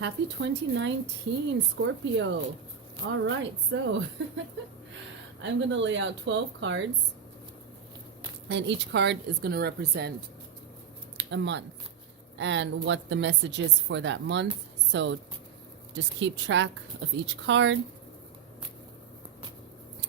Happy 2019, Scorpio. All right, so I'm going to lay out 12 cards, and each card is going to represent a month and what the message is for that month. So just keep track of each card.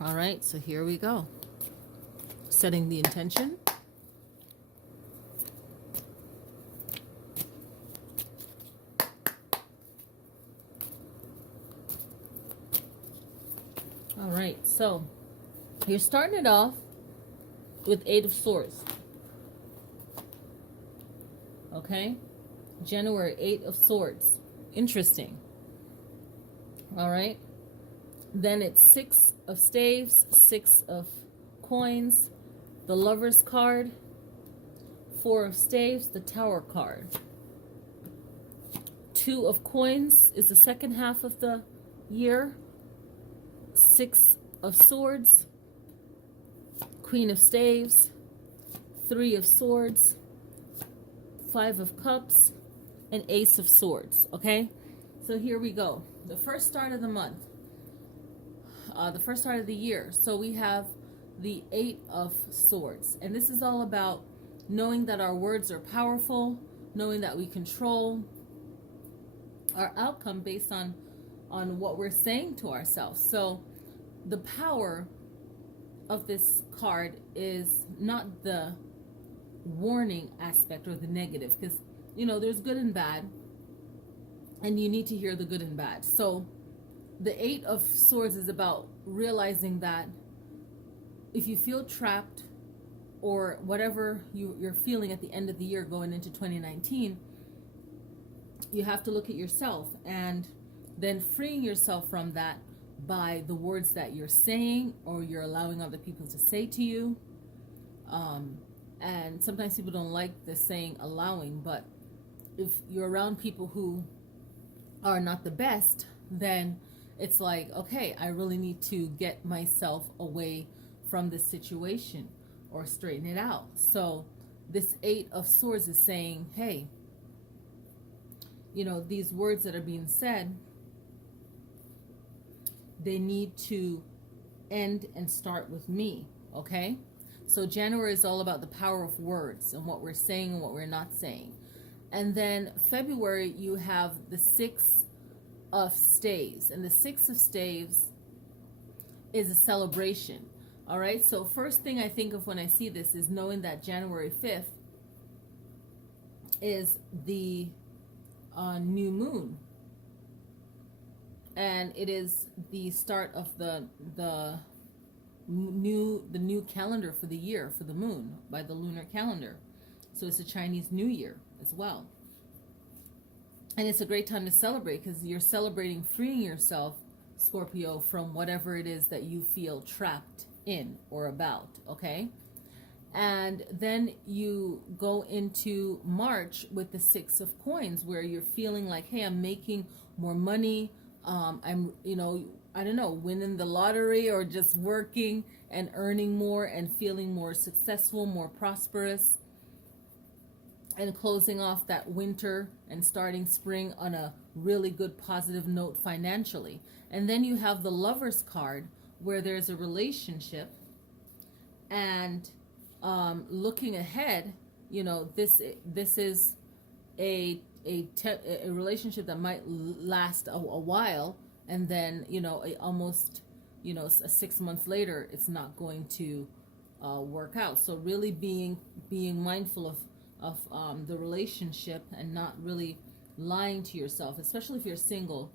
All right, so here we go. Setting the intention. All right, so you're starting it off with Eight of Swords. Okay, January, Eight of Swords. Interesting. All right, then it's Six of Staves, Six of Coins, the Lover's card, Four of Staves, the Tower card. Two of Coins is the second half of the year. Six of Swords, Queen of Staves, Three of Swords, Five of Cups, and Ace of Swords. Okay, so here we go. The first start of the month, the first start of the year. So we have the Eight of Swords, and this is all about knowing that our words are powerful, knowing that we control our outcome based on what we're saying to ourselves. So the power of this card is not the warning aspect or the negative, because there's good and bad, and you need to hear the good and bad. So the Eight of Swords is about realizing that if you feel trapped or whatever you're feeling at the end of the year going into 2019, you have to look at yourself and then freeing yourself from that by the words that you're saying or you're allowing other people to say to you. And sometimes people don't like the saying allowing, but if you're around people who are not the best, then it's like, okay, I really need to get myself away from this situation or straighten it out. So this Eight of Swords is saying, hey, these words that are being said, they need to end and start with me. Okay, so January is all about the power of words and what we're saying and what we're not saying. And then February, you have the Six of Staves, and the Six of Staves is a celebration. All right, so first thing I think of when I see this is knowing that January 5th is the new moon, and it is the start of the new calendar for the year, for the moon, by the lunar calendar. So it's a Chinese New Year as well, and it's a great time to celebrate because you're celebrating freeing yourself, Scorpio, from whatever it is that you feel trapped in or about. Okay, and then you go into March with the Six of Coins, where you're feeling like, hey, I'm making more money. I'm, I don't know, winning the lottery or just working and earning more and feeling more successful, more prosperous, and closing off that winter and starting spring on a really good positive note financially. And then you have the Lover's card, where there's a relationship and looking ahead. This is a relationship that might last a while, and then almost a 6 months later it's not going to work out. So really being mindful of the relationship and not really lying to yourself, especially if you're single.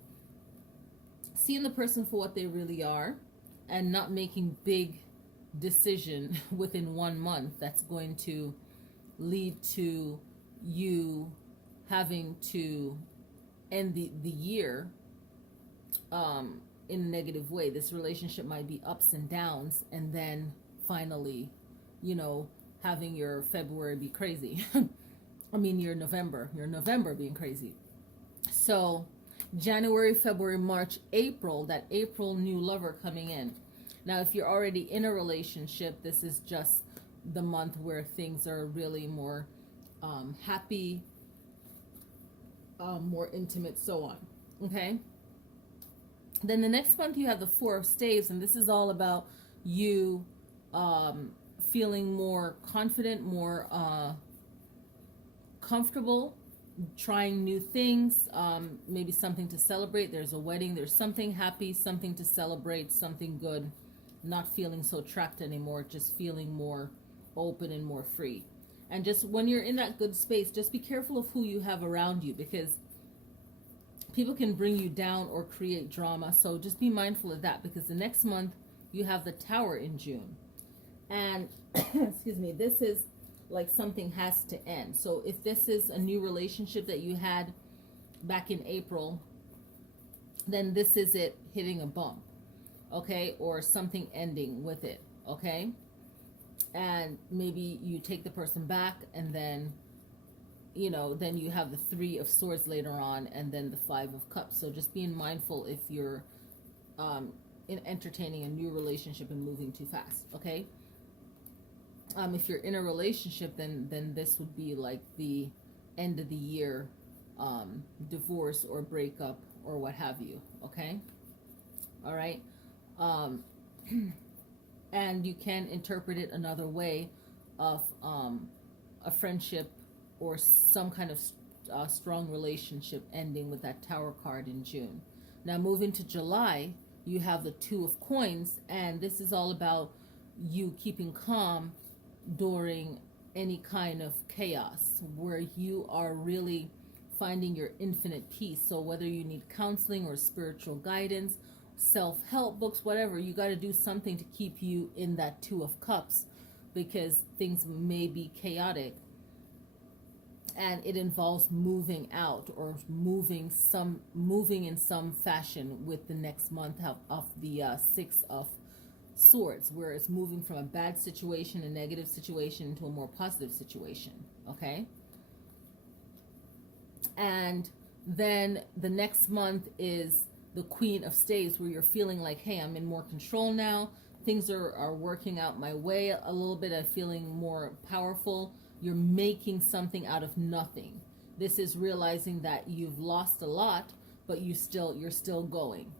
Seeing the person for what they really are and not making big decision within 1 month that's going to lead to you having to end the year in a negative way. This relationship might be ups and downs, and then finally, having your February be crazy. I mean, your November being crazy. So January, February, March, April, that April new lover coming in. Now, if you're already in a relationship, this is just the month where things are really more happy, more intimate, so on. Okay. Then the next month you have the Four of Staves, and this is all about you feeling more confident, more comfortable, trying new things, maybe something to celebrate. There's a wedding, there's something happy, something to celebrate, something good, not feeling so trapped anymore, just feeling more open and more free. And just when you're in that good space, just be careful of who you have around you, because people can bring you down or create drama. So just be mindful of that, because the next month you have the Tower in June. And excuse me, this is like something has to end. So if this is a new relationship that you had back in April, then this is it hitting a bump, okay? Or something ending with it, okay? And maybe you take the person back, and then then you have the Three of Swords later on, and then the Five of Cups. So just being mindful if you're in entertaining a new relationship and moving too fast, okay? If you're in a relationship, then this would be like the end of the year divorce or breakup or what have you, okay? All right. And you can interpret it another way of a friendship or some kind of strong relationship ending with that Tower card in June. Now moving to July, you have the Two of Coins, and this is all about you keeping calm during any kind of chaos, where you are really finding your infinite peace. So whether you need counseling or spiritual guidance, self-help books, whatever, you got to do something to keep you in that Two of Cups, because things may be chaotic, and it involves moving out or moving in some fashion with the next month of the Six of Swords, where it's moving from a bad situation, a negative situation, into a more positive situation, okay? And then the next month is the Queen of Staves, where you're feeling like, hey, I'm in more control now. Things are working out my way a little bit. I'm feeling more powerful. You're making something out of nothing. This is realizing that you've lost a lot, but you're still going,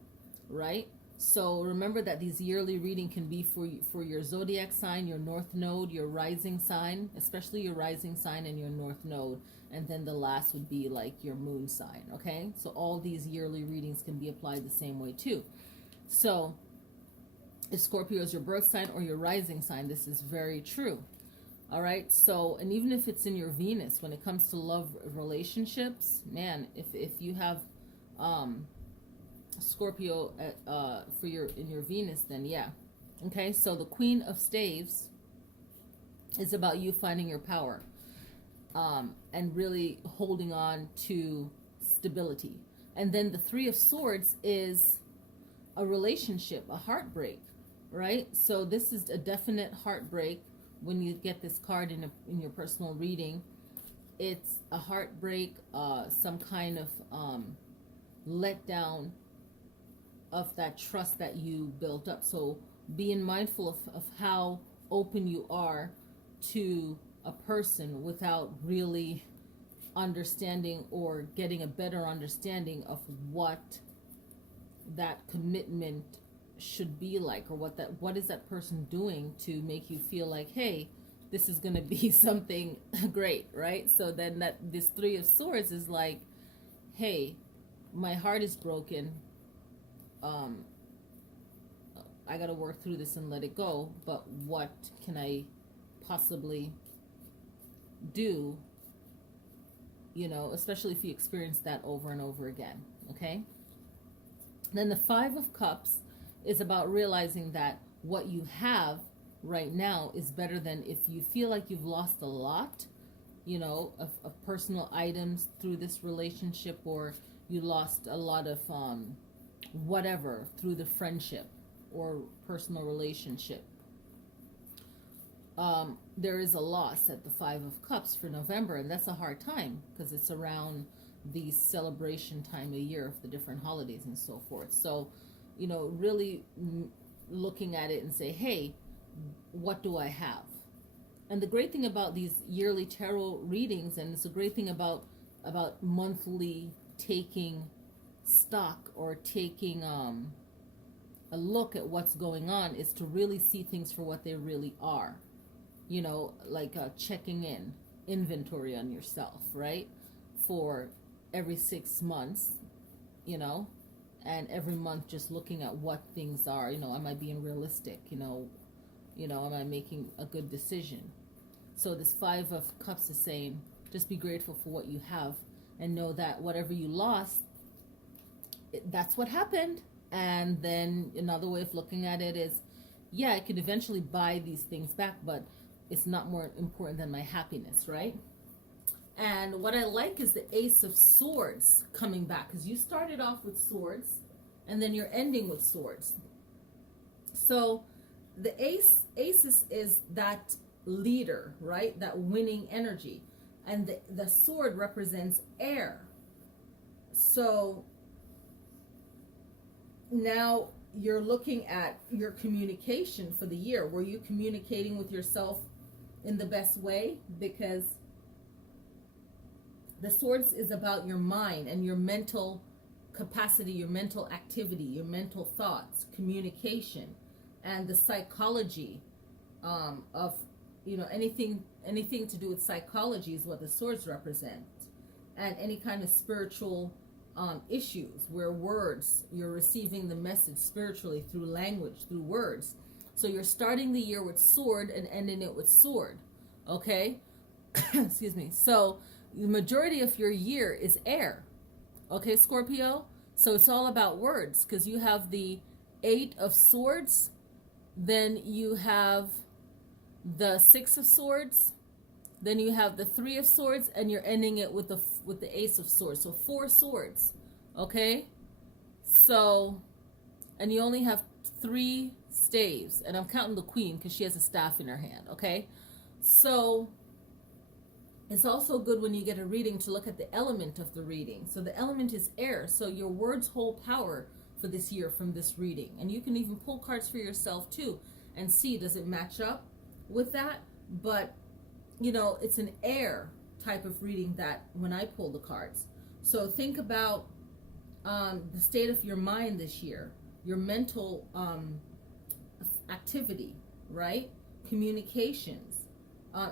right? So remember that these yearly reading can be for your zodiac sign, your north node, your rising sign, especially your rising sign and your north node. And then the last would be like your moon sign, okay? So all these yearly readings can be applied the same way too. So if Scorpio is your birth sign or your rising sign, this is very true. All right, so, and even if it's in your Venus, when it comes to love relationships, man, if you have Scorpio in your Venus, then yeah. Okay, so the Queen of Staves is about you finding your power and really holding on to stability. And then the Three of Swords is a relationship, a heartbreak, right? So this is a definite heartbreak. When you get this card in your personal reading, it's a heartbreak, some kind of letdown of that trust that you built up. So being mindful of how open you are to a person without really understanding or getting a better understanding of what that commitment should be like, or what is that person doing to make you feel like, hey, this is going to be something great, right? So then this Three of Swords is like, hey, my heart is broken, I got to work through this and let it go, but what can I possibly do, especially if you experience that over and over again, okay? Then the Five of Cups is about realizing that what you have right now is better than if you feel like you've lost a lot, of personal items through this relationship, or you lost a lot of whatever through the friendship or personal relationship. There is a loss at the Five of Cups for November, and that's a hard time because it's around the celebration time of year of the different holidays and so forth. So really looking at it and say, hey, what do I have? And the great thing about these yearly tarot readings, and it's a great thing about about monthly taking stock or taking a look at what's going on, is to really see things for what they really are. You know, like checking in, inventory on yourself, right? For every 6 months, you know, and every month just looking at what things are. You know, am I being realistic? You know, am I making a good decision? So this 5 of Cups is saying, just be grateful for what you have and know that whatever you lost, that's what happened. And then another way of looking at it is, yeah, I could eventually buy these things back, but it's not more important than my happiness, right? And what I like is the Ace of Swords coming back, because you started off with swords and then you're ending with swords. So the ace is that leader, right? That winning energy. And the sword represents air. So now you're looking at your communication for the year. Were you communicating with yourself in the best way? Because the swords is about your mind and your mental capacity, your mental activity, your mental thoughts, communication, and the psychology of, you know, anything to do with psychology is what the swords represent. And any kind of spiritual issues where words, you're receiving the message spiritually through language, through words. So you're starting the year with sword and ending it with sword. Okay? Excuse me. So the majority of your year is air. Okay, Scorpio? So it's all about words, because you have the 8 of Swords, then you have the 6 of Swords, then you have the 3 of Swords, and you're ending it with the Ace of Swords. So 4 swords. Okay? So, and you only have 3 staves, and I'm counting the Queen because she has a staff in her hand. Okay? So it's also good when you get a reading to look at the element of the reading. So the element is air. So your words hold power for this year from this reading. And you can even pull cards for yourself too and see, does it match up with that? But, you know, it's an air type of reading that when I pull the cards. So think about the state of your mind this year, your mental activity, right? Communications.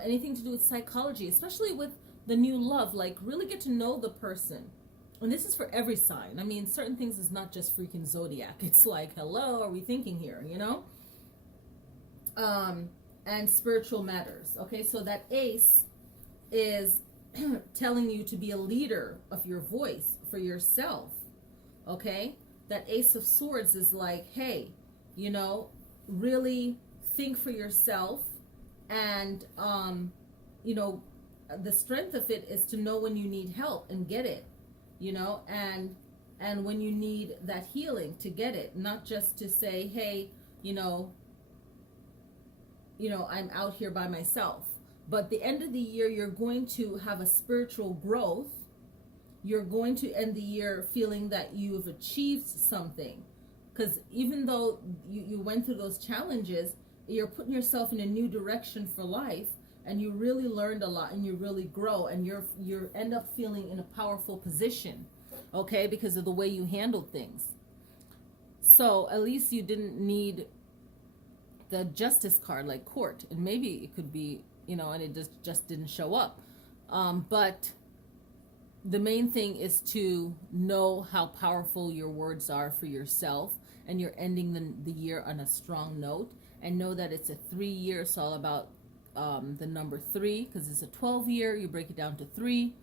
Anything to do with psychology, especially with the new love, like really get to know the person. And this is for every sign. I mean, certain things is not just freaking zodiac. It's like, hello, are we thinking here, you know? And spiritual matters. Okay, so that ace is telling you to be a leader of your voice for yourself. Okay, that Ace of Swords is like, hey, you know, really think for yourself. And, you know, the strength of it is to know when you need help and get it, you know, and when you need that healing to get it, not just to say, hey, you know, I'm out here by myself. But the end of the year, you're going to have a spiritual growth. You're going to end the year feeling that you've achieved something. Because even though you went through those challenges, you're putting yourself in a new direction for life, and you really learned a lot, and you really grow, and you end up feeling in a powerful position, okay, because of the way you handled things. So at least you didn't need the Justice card, like court, and maybe it could be, you know, and it just didn't show up. But the main thing is to know how powerful your words are for yourself, and you're ending the year on a strong note. And know that it's a 3 year. It's all about the number 3, because it's a 12 year. You break it down to 3,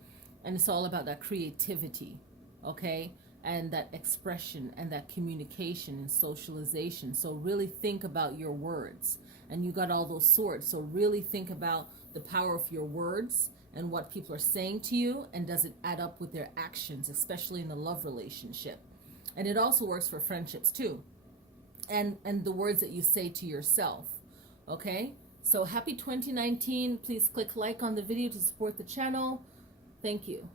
and it's all about that creativity, okay, and that expression and that communication and socialization. So really think about your words. And you got all those swords. So really think about the power of your words and what people are saying to you, and does it add up with their actions, especially in a love relationship. And it also works for friendships too. And the words that you say to yourself. Okay? So happy 2019. Please click like on the video to support the channel. Thank you.